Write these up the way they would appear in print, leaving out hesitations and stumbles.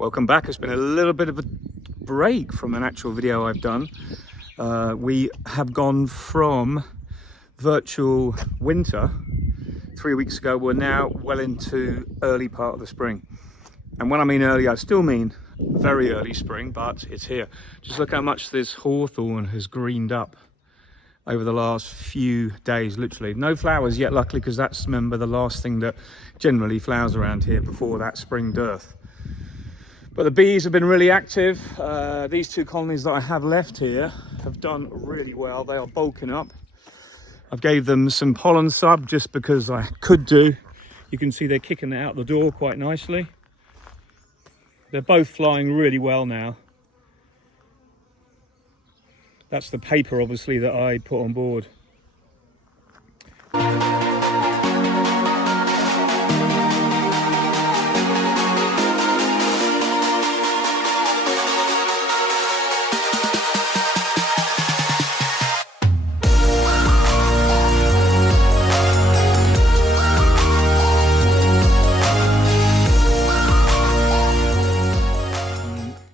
Welcome back. It's been a little bit of a break from an actual video I've done. We have gone from virtual winter 3 weeks ago. We're now well into early part of the spring. And when I mean early, I still mean very early spring, but it's here. Just look how much this hawthorn has greened up over the last few days, literally. No flowers yet, luckily, because that's, remember, the last thing that generally flowers around here before that spring dearth. But the bees have been really active. These two colonies that I have left here have done really well. They are bulking up. I've gave them some pollen sub just because I could do. You can see they're kicking it out the door quite nicely. They're both flying really well now. That's the paper, obviously, that I put on board.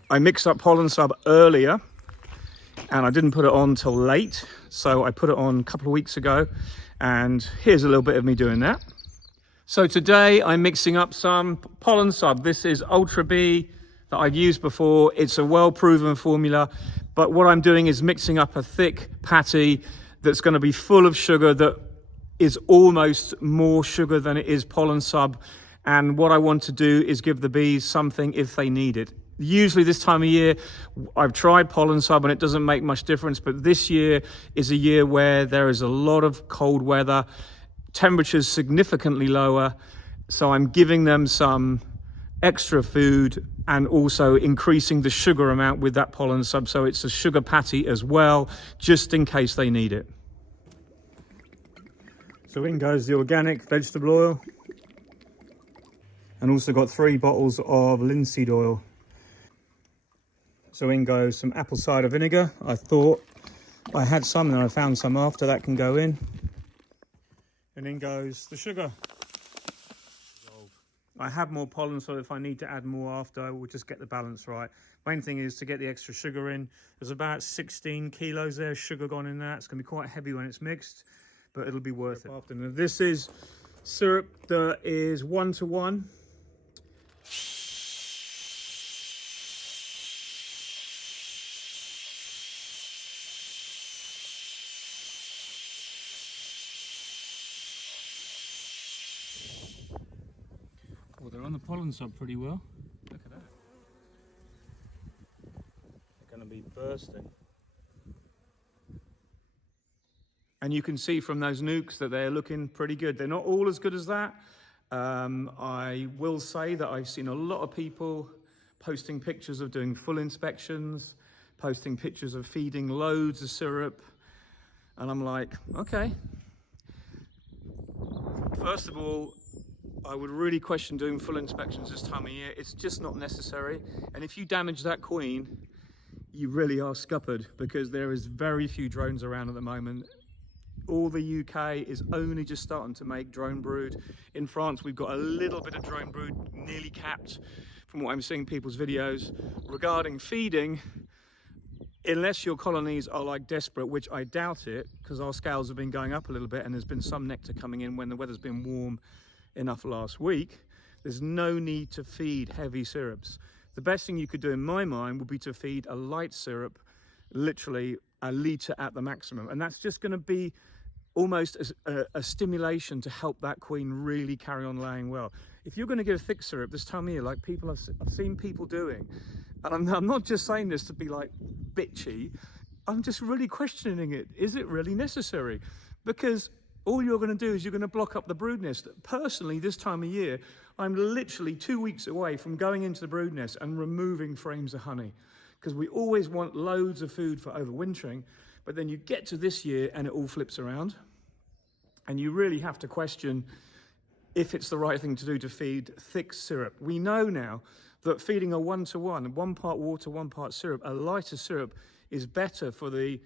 I mixed up pollen sub earlier and I didn't put it on till late, so I put it on a couple of weeks ago, and here's a little bit of me doing that. So today I'm mixing up some pollen sub. This is Ultra B that I've used before. It's a well-proven formula, but what I'm doing is mixing up a thick patty that's going to be full of sugar, that is almost more sugar than it is pollen sub. And what I want to do is give the bees something if they need it. Usually this time of year, I've tried pollen sub and it doesn't make much difference, but this year is a year where there is a lot of cold weather, temperatures significantly lower, so I'm giving them some extra food and also increasing the sugar amount with that pollen sub, so it's a sugar patty as well, just in case they need it. So in goes the organic vegetable oil, and also got 3 bottles of linseed oil. So in goes some apple cider vinegar. I thought I had some and I found some after, that can go in. And in goes the sugar. I have more pollen, so if I need to add more after, we'll just get the balance right. Main thing is to get the extra sugar in. There's about 16 kilos there, sugar gone in that. It's going to be quite heavy when it's mixed, but it'll be worth it. Now, this is syrup that is 1:1. Well, they're on the pollen sub pretty well. Look at that. They're going to be bursting. And you can see from those nukes that they're looking pretty good. They're not all as good as that. I will say that I've seen a lot of people posting pictures of doing full inspections, posting pictures of feeding loads of syrup. And I'm like, okay. First of all, I would really question doing full inspections this time of year. It's just not necessary. And if you damage that queen, you really are scuppered, because there is very few drones around at the moment. All the UK is only just starting to make drone brood. In France, we've got a little bit of drone brood, nearly capped from what I'm seeing people's videos. Regarding feeding, unless your colonies are like desperate, which I doubt it, because our scales have been going up a little bit and there's been some nectar coming in when the weather's been warm enough last week, there's no need to feed heavy syrups. The best thing you could do in my mind would be to feed a light syrup, literally a litre at the maximum, and that's just going to be almost a stimulation to help that queen really carry on laying well. If you're going to give thick syrup this time of year, like people I've seen people doing, and I'm not just saying this to be like bitchy, I'm just really questioning it. Is it really necessary? Because all you're going to do is you're going to block up the brood nest. Personally, this time of year, I'm literally 2 weeks away from going into the brood nest and removing frames of honey, because we always want loads of food for overwintering, but then you get to this year and it all flips around, and you really have to question if it's the right thing to do to feed thick syrup. We know now that feeding a 1:1, 1 part water, 1 part syrup, a lighter syrup, is better for the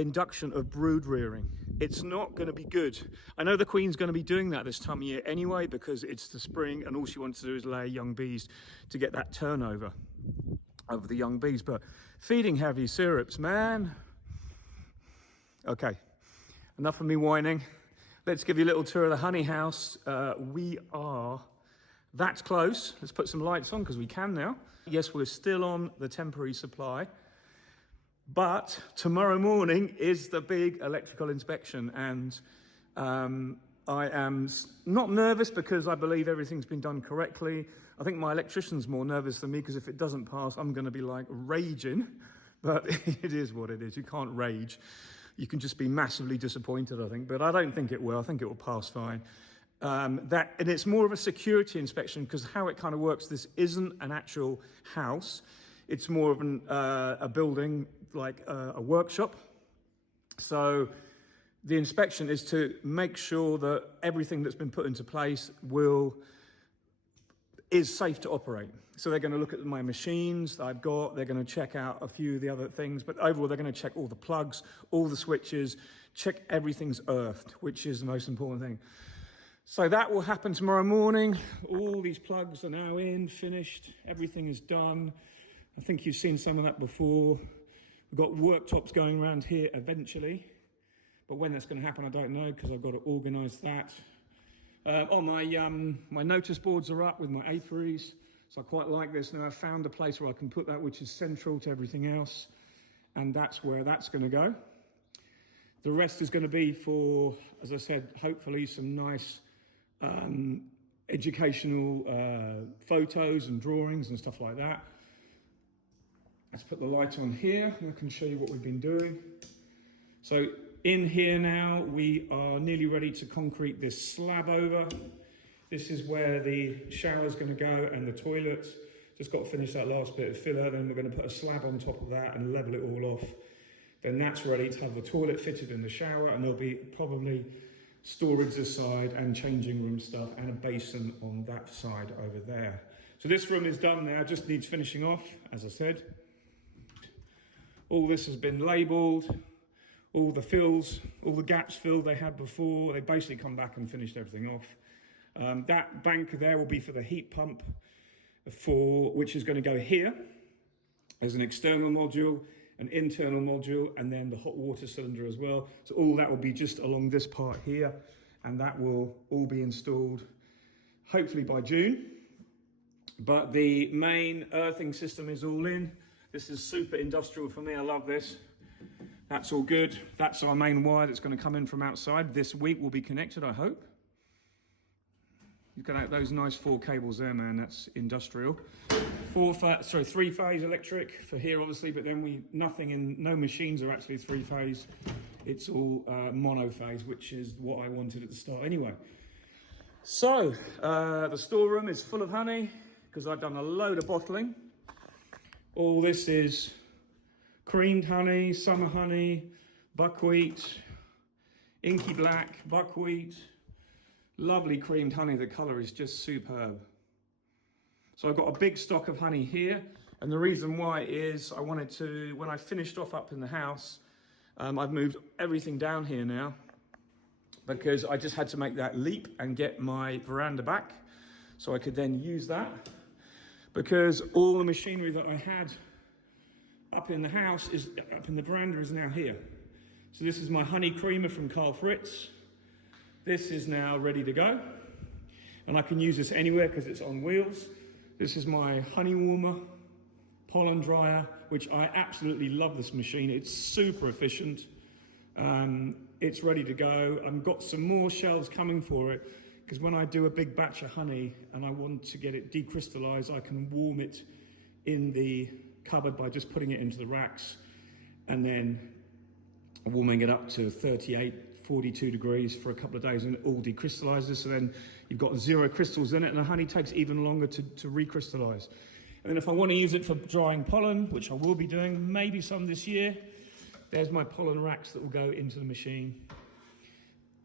induction of brood rearing. It's not going to be good. I know the queen's going to be doing that this time of year anyway, because it's the spring and all she wants to do is lay young bees to get that turnover of the young bees. But feeding heavy syrups, man. Okay, enough of me whining. Let's give you a little tour of the honey house. That's close. Let's put some lights on because we can now. Yes, we're still on the temporary supply, but tomorrow morning is the big electrical inspection, and I am not nervous because I believe everything's been done correctly. I think my electrician's more nervous than me because if it doesn't pass, I'm going to be like raging, but it is what it is. You can't rage. You can just be massively disappointed, I think, but I don't think it will. I think it will pass fine. And it's more of a security inspection because how it kind of works, this isn't an actual house. It's more of a building, like a workshop. So the inspection is to make sure that everything that's been put into place is safe to operate. So they're going to look at my machines that I've got. They're going to check out a few of the other things, but overall they're going to check all the plugs, all the switches, check everything's earthed, which is the most important thing. So that will happen tomorrow morning. All these plugs are now in, finished. Everything is done. I think you've seen some of that before. We've got worktops going around here eventually, but when that's going to happen, I don't know because I've got to organise that. My notice boards are up with my apiaries, so I quite like this. Now I've found a place where I can put that which is central to everything else, and that's where that's going to go. The rest is going to be for, as I said, hopefully some nice educational photos and drawings and stuff like that. Let's put the light on here and I can show you what we've been doing. So in here now, we are nearly ready to concrete this slab over. This is where the shower is going to go and the toilet. Just got to finish that last bit of filler. Then we're going to put a slab on top of that and level it all off. Then that's ready to have the toilet fitted in the shower, and there'll be probably storage this side and changing room stuff and a basin on that side over there. So this room is done now, just needs finishing off, as I said. All this has been labelled, all the fills, all the gaps filled they had before. They basically come back and finished everything off. That bank there will be for the heat pump, which is going to go here as an external module, an internal module, and then the hot water cylinder as well. So all that will be just along this part here, and that will all be installed hopefully by June. But the main earthing system is all in. This is super industrial for me. I love this. That's all good. That's our main wire that's going to come in from outside. This week will be connected, I hope. You've got those nice 4 cables there, man. That's industrial. 3-phase electric for here, obviously, but then no machines are actually 3-phase. It's all monophase, which is what I wanted at the start anyway. So the storeroom is full of honey because I've done a load of bottling. All this is creamed honey, summer honey, buckwheat, inky black, buckwheat. Lovely creamed honey. The colour is just superb. So I've got a big stock of honey here, and the reason why is I wanted to, when I finished off up in the house, I've moved everything down here now because I just had to make that leap and get my veranda back so I could then use that, because all the machinery that I had up in the house up in the veranda is now here. So this is my honey creamer from Carl Fritz. This is now ready to go, and I can use this anywhere because it's on wheels. This is my honey warmer, pollen dryer, which I absolutely love this machine. It's super efficient. It's ready to go. I've got some more shelves coming for it because when I do a big batch of honey and I want to get it decrystallized, I can warm it in the cupboard by just putting it into the racks and then warming it up to 38, 42 degrees for a couple of days, and it all decrystallizes. So then you've got 0 crystals in it, and the honey takes even longer to recrystallize. And then if I want to use it for drying pollen, which I will be doing, maybe some this year, there's my pollen racks that will go into the machine.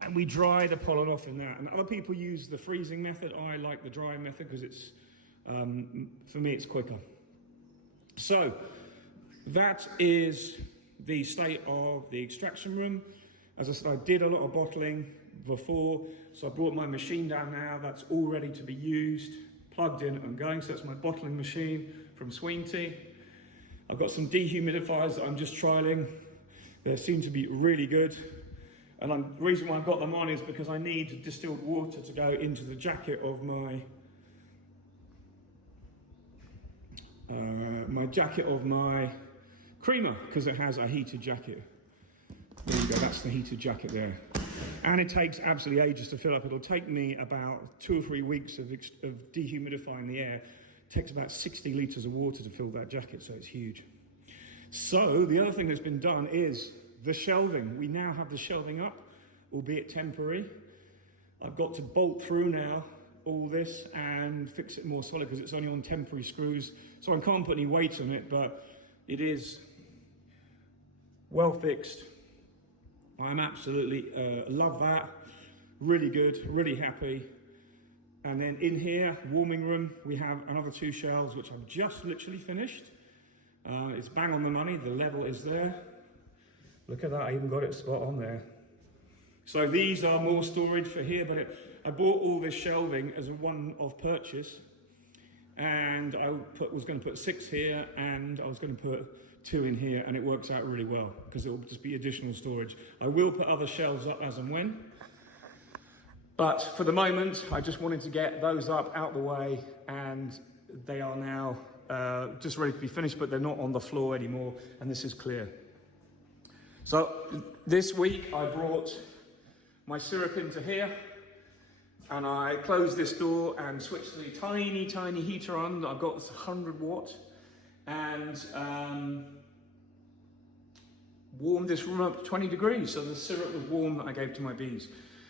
And we dry the pollen off in that. And other people use the freezing method. I like the drying method because it's, for me, it's quicker. So that is the state of the extraction room. As I said, I did a lot of bottling before, so I brought my machine down now. That's all ready to be used, plugged in and going. So that's my bottling machine from Sweenty. I've got some dehumidifiers that I'm just trialing. They seem to be really good. And the reason why I've got them on is because I need distilled water to go into the jacket of my creamer, because it has a heated jacket. There you go, that's the heated jacket there. And it takes absolutely ages to fill up. It'll take me about 2 or 3 weeks of dehumidifying the air. It takes about 60 litres of water to fill that jacket, so it's huge. So the other thing that's been done is the shelving. We now have the shelving up, albeit temporary. I've got to bolt through now all this and fix it more solid because it's only on temporary screws. So I can't put any weight on it, but it is well fixed. I'm absolutely love that. Really good, really happy. And then in here, warming room, we have another 2 shelves, which I've just literally finished. It's bang on the money, the level is there. Look at that, I even got it spot on there. So these are more storage for here, but I bought all this shelving as a one-off purchase. And I was going to put 6 here, and I was going to put 2 in here, and it works out really well, because it will just be additional storage. I will put other shelves up as and when. But for the moment, I just wanted to get those up out the way, and they are now just ready to be finished, but they're not on the floor anymore, and this is clear. So this week I brought my syrup into here, and I closed this door and switched the tiny heater on. I've got this 100 watt, and warmed this room up to 20 degrees, so the syrup was warm that I gave to my bees.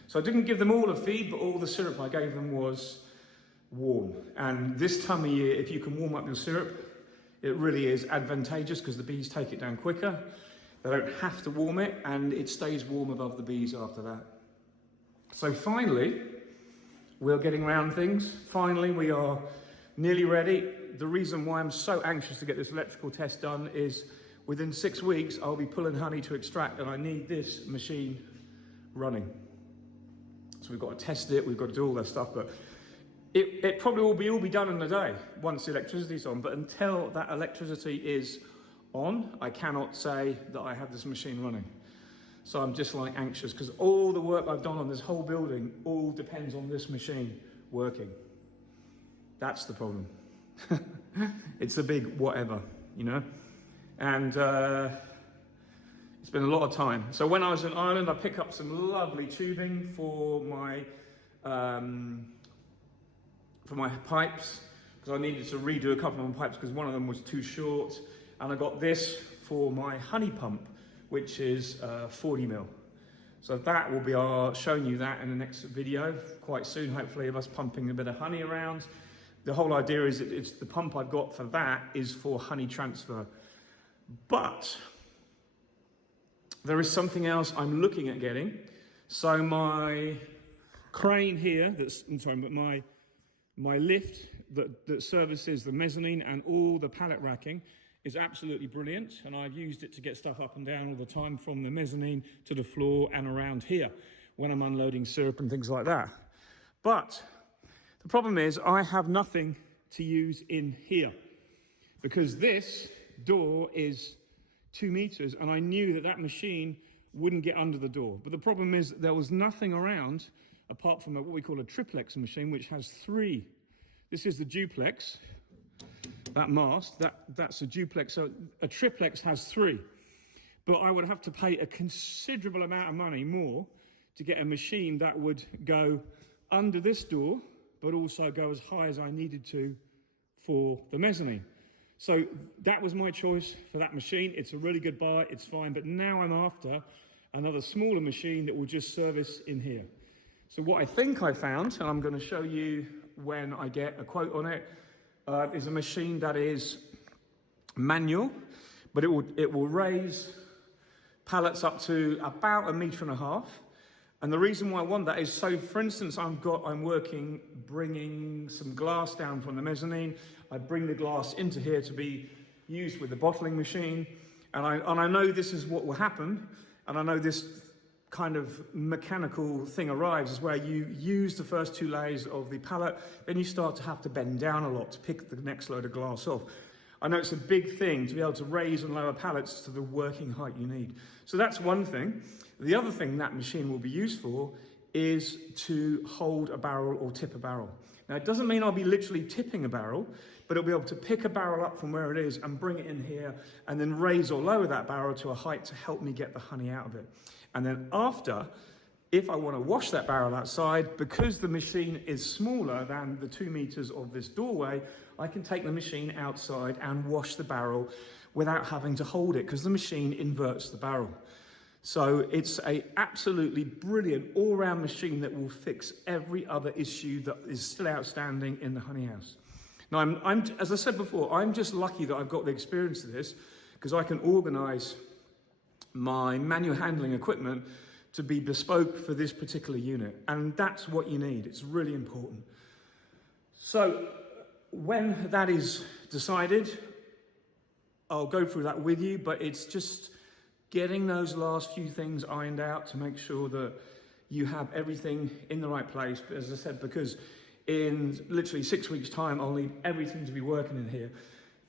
So I didn't give them all a feed, but all the syrup I gave them was warm. And this time of year, if you can warm up your syrup, it really is advantageous because the bees take it down quicker. They don't have to warm it, and it stays warm above the bees after that. So finally, we're getting around things. Finally, we are nearly ready. The reason why I'm so anxious to get this electrical test done is within 6 weeks, I'll be pulling honey to extract, and I need this machine running. So we've got to test it, we've got to do all that stuff, but it probably will all be done in a day once the electricity's on. But until that electricity is on, I cannot say that I have this machine running. So I'm just like anxious, because all the work I've done on this whole building all depends on this machine working. That's the problem. It's a big whatever, you know? And it's been a lot of time. So when I was in Ireland, I picked up some lovely tubing for my pipes, because I needed to redo a couple of my pipes because one of them was too short. And I got this for my honey pump, which is 40 mil. So that will be showing you that in the next video quite soon, hopefully, of us pumping a bit of honey around. The whole idea is it's the pump I've got for that is for honey transfer. But there is something else I'm looking at getting. So my crane here, my lift that services the mezzanine and all the pallet racking is absolutely brilliant, and I've used it to get stuff up and down all the time from the mezzanine to the floor and around here when I'm unloading syrup and things like that. But the problem is I have nothing to use in here because this door is 2 meters, and I knew that machine wouldn't get under the door. But the problem is there was nothing around apart from what we call a triplex machine, which has 3. This is the duplex. That mast, that's a duplex. So a triplex has 3. But I would have to pay a considerable amount of money more to get a machine that would go under this door, but also go as high as I needed to for the mezzanine. So that was my choice for that machine. It's a really good buy, it's fine. But now I'm after another smaller machine that will just service in here. So what I think I found, and I'm going to show you when I get a quote on it, is a machine that is manual, but it will raise pallets up to about 1.5 meters. And the reason why I want that is, so for instance, I'm working bringing some glass down from the mezzanine. I bring the glass into here to be used with the bottling machine, And I know this is what will happen, and I know this kind of mechanical thing arrives is where you use the first 2 layers of the pallet, then you start to have to bend down a lot to pick the next load of glass off. I know it's a big thing to be able to raise and lower pallets to the working height you need. So that's one thing. The other thing that machine will be used for is to hold a barrel or tip a barrel. Now, it doesn't mean I'll be literally tipping a barrel, but it'll be able to pick a barrel up from where it is and bring it in here and then raise or lower that barrel to a height to help me get the honey out of it. And then after, if I want to wash that barrel outside, because the machine is smaller than the 2 meters of this doorway, I can take the machine outside and wash the barrel without having to hold it, because the machine inverts the barrel. So it's a absolutely brilliant all-round machine that will fix every other issue that is still outstanding in the honey house. Now, as I said before, I'm just lucky that I've got the experience of this, because I can organize my manual handling equipment to be bespoke for this particular unit. And that's what you need. It's really important. So when that is decided, I'll go through that with you, but it's just getting those last few things ironed out to make sure that you have everything in the right place. But as I said, because in literally 6 weeks' time, I'll need everything to be working in here.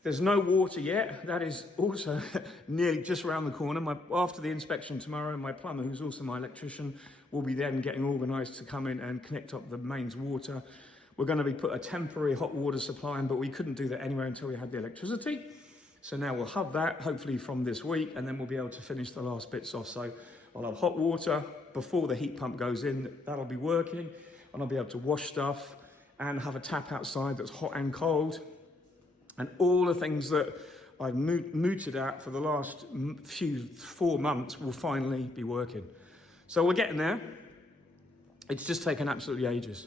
There's no water yet. That is also nearly just around the corner. After the inspection tomorrow, my plumber, who's also my electrician, will be then getting organised to come in and connect up the mains water. We're going to be put a temporary hot water supply in, but we couldn't do that anyway until we had the electricity. So now we'll have that, hopefully from this week, and then we'll be able to finish the last bits off. So I'll have hot water before the heat pump goes in. That'll be working, and I'll be able to wash stuff and have a tap outside that's hot and cold. And all the things that I've mooted at for the last 4 months will finally be working. So we're getting there. It's just taken absolutely ages.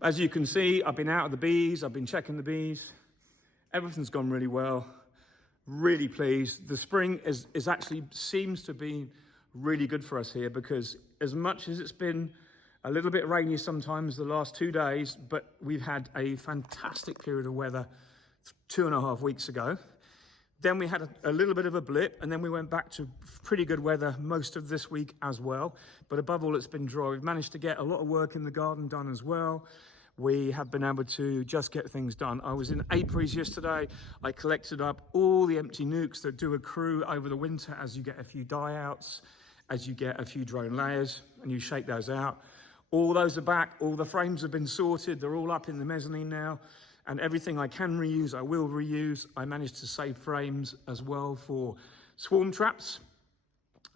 As you can see, I've been out of the bees. I've been checking the bees. Everything's gone really well. Really pleased. The spring is actually seems to be really good for us here, because as much as it's been a little bit rainy sometimes the last 2 days, but we've had a fantastic period of weather 2.5 weeks ago. Then we had a little bit of a blip, and then we went back to pretty good weather most of this week as well. But above all, it's been dry. We've managed to get a lot of work in the garden done as well. We have been able to just get things done. I was in apiaries yesterday. I collected up all the empty nukes that do accrue over the winter as you get a few die-outs, as you get a few drone layers, and you shake those out. All those are back. All the frames have been sorted. They're all up in the mezzanine now. And everything I can reuse, I will reuse. I managed to save frames as well for swarm traps.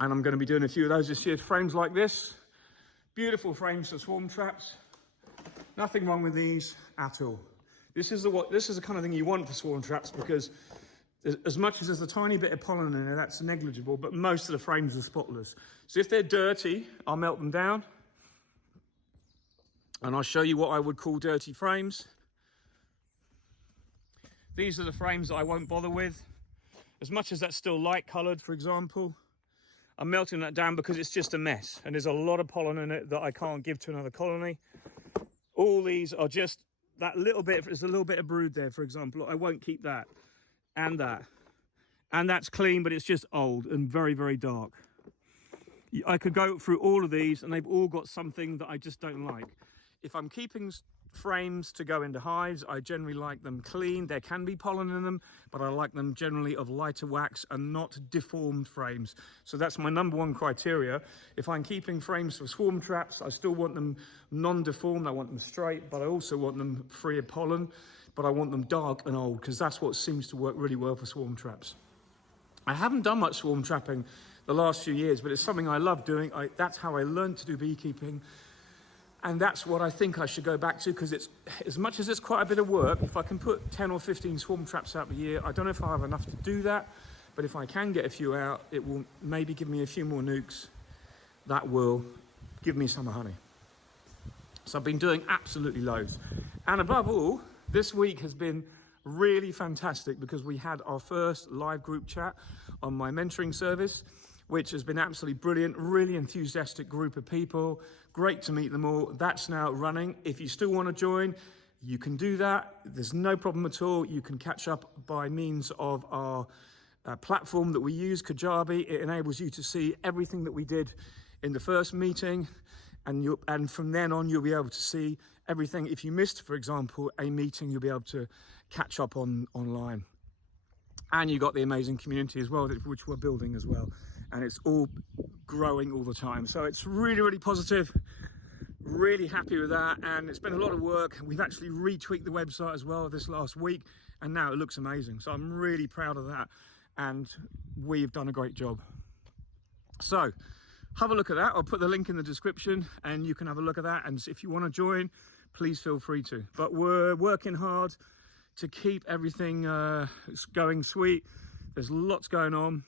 And I'm going to be doing a few of those this year. Frames like this. Beautiful frames for swarm traps. Nothing wrong with these at all. This is the kind of thing you want for swarm traps, because as much as there's a tiny bit of pollen in there, that's negligible, but most of the frames are spotless. So if they're dirty, I'll melt them down. And I'll show you what I would call dirty frames. These are the frames that I won't bother with. As much as that's still light coloured, for example, I'm melting that down because it's just a mess. And there's a lot of pollen in it that I can't give to another colony. All these are just that little bit, there's a little bit of brood there, for example. I won't keep that. And that. And that's clean, but it's just old and very, very dark. I could go through all of these and they've all got something that I just don't like. If I'm keeping frames to go into hives, I generally like them clean. There can be pollen in them, but I like them generally of lighter wax and not deformed frames. So that's my #1 criteria. If I'm keeping frames for swarm traps, I still want them non-deformed. I want them straight, but I also want them free of pollen, but I want them dark and old, because that's what seems to work really well for swarm traps. I haven't done much swarm trapping the last few years, but it's something I love doing. That's how I learned to do beekeeping. And that's what I think I should go back to, because it's, as much as it's quite a bit of work, if I can put 10 or 15 swarm traps out a year, I don't know if I have enough to do that, but if I can get a few out, it will maybe give me a few more nukes that will give me summer honey. So I've been doing absolutely loads. And above all, this week has been really fantastic, because we had our first live group chat on my mentoring service, which has been absolutely brilliant. Really enthusiastic group of people. Great to meet them all. That's now running. If you still want to join, you can do that. There's no problem at all. You can catch up by means of our platform that we use, Kajabi. It enables you to see everything that we did in the first meeting, and from then on you'll be able to see everything. If you missed, for example, a meeting, you'll be able to catch up online. And you got the amazing community as well, which we're building as well, and it's all growing all the time. So it's really, really positive. Really happy with that, and it's been a lot of work. We've actually retweaked the website as well this last week, and now it looks amazing. So I'm really proud of that, and we've done a great job. So have a look at that. I'll put the link in the description and you can have a look at that, and if you want to join, please feel free to. But we're working hard to keep everything going sweet. There's lots going on.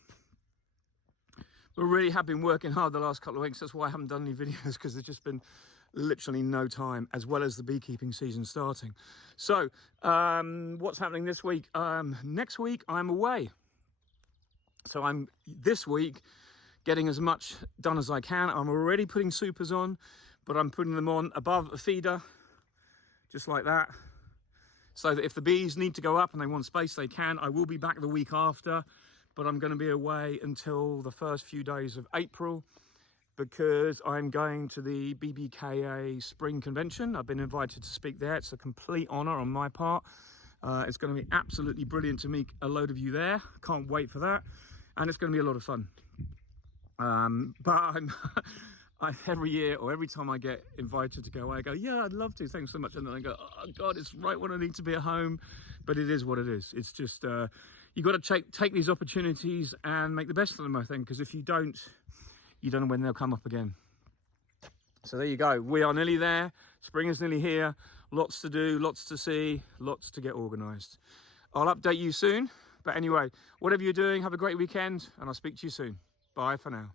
We really have been working hard the last couple of weeks. That's why I haven't done any videos, because there's just been literally no time, as well as the beekeeping season starting. So what's happening this week? Next week I'm away. So I'm this week getting as much done as I can. I'm already putting supers on, but I'm putting them on above a feeder, just like that, so that if the bees need to go up and they want space, they can. I will be back the week after, but I'm going to be away until the first few days of April, because I'm going to the BBKA Spring Convention. I've been invited to speak there. It's a complete honor on my part. It's going to be absolutely brilliant to meet a load of you there. Can't wait for that. And it's going to be a lot of fun. But every year, or every time I get invited to go away, I go, yeah, I'd love to, thanks so much. And then I go, oh God, it's right when I need to be at home. But it is what it is. It's just, you've got to take these opportunities and make the best of them, I think, because if you don't know when they'll come up again. So there you go. We are nearly there. Spring is nearly here. Lots to do, lots to see, lots to get organised. I'll update you soon. But anyway, whatever you're doing, have a great weekend, and I'll speak to you soon. Bye for now.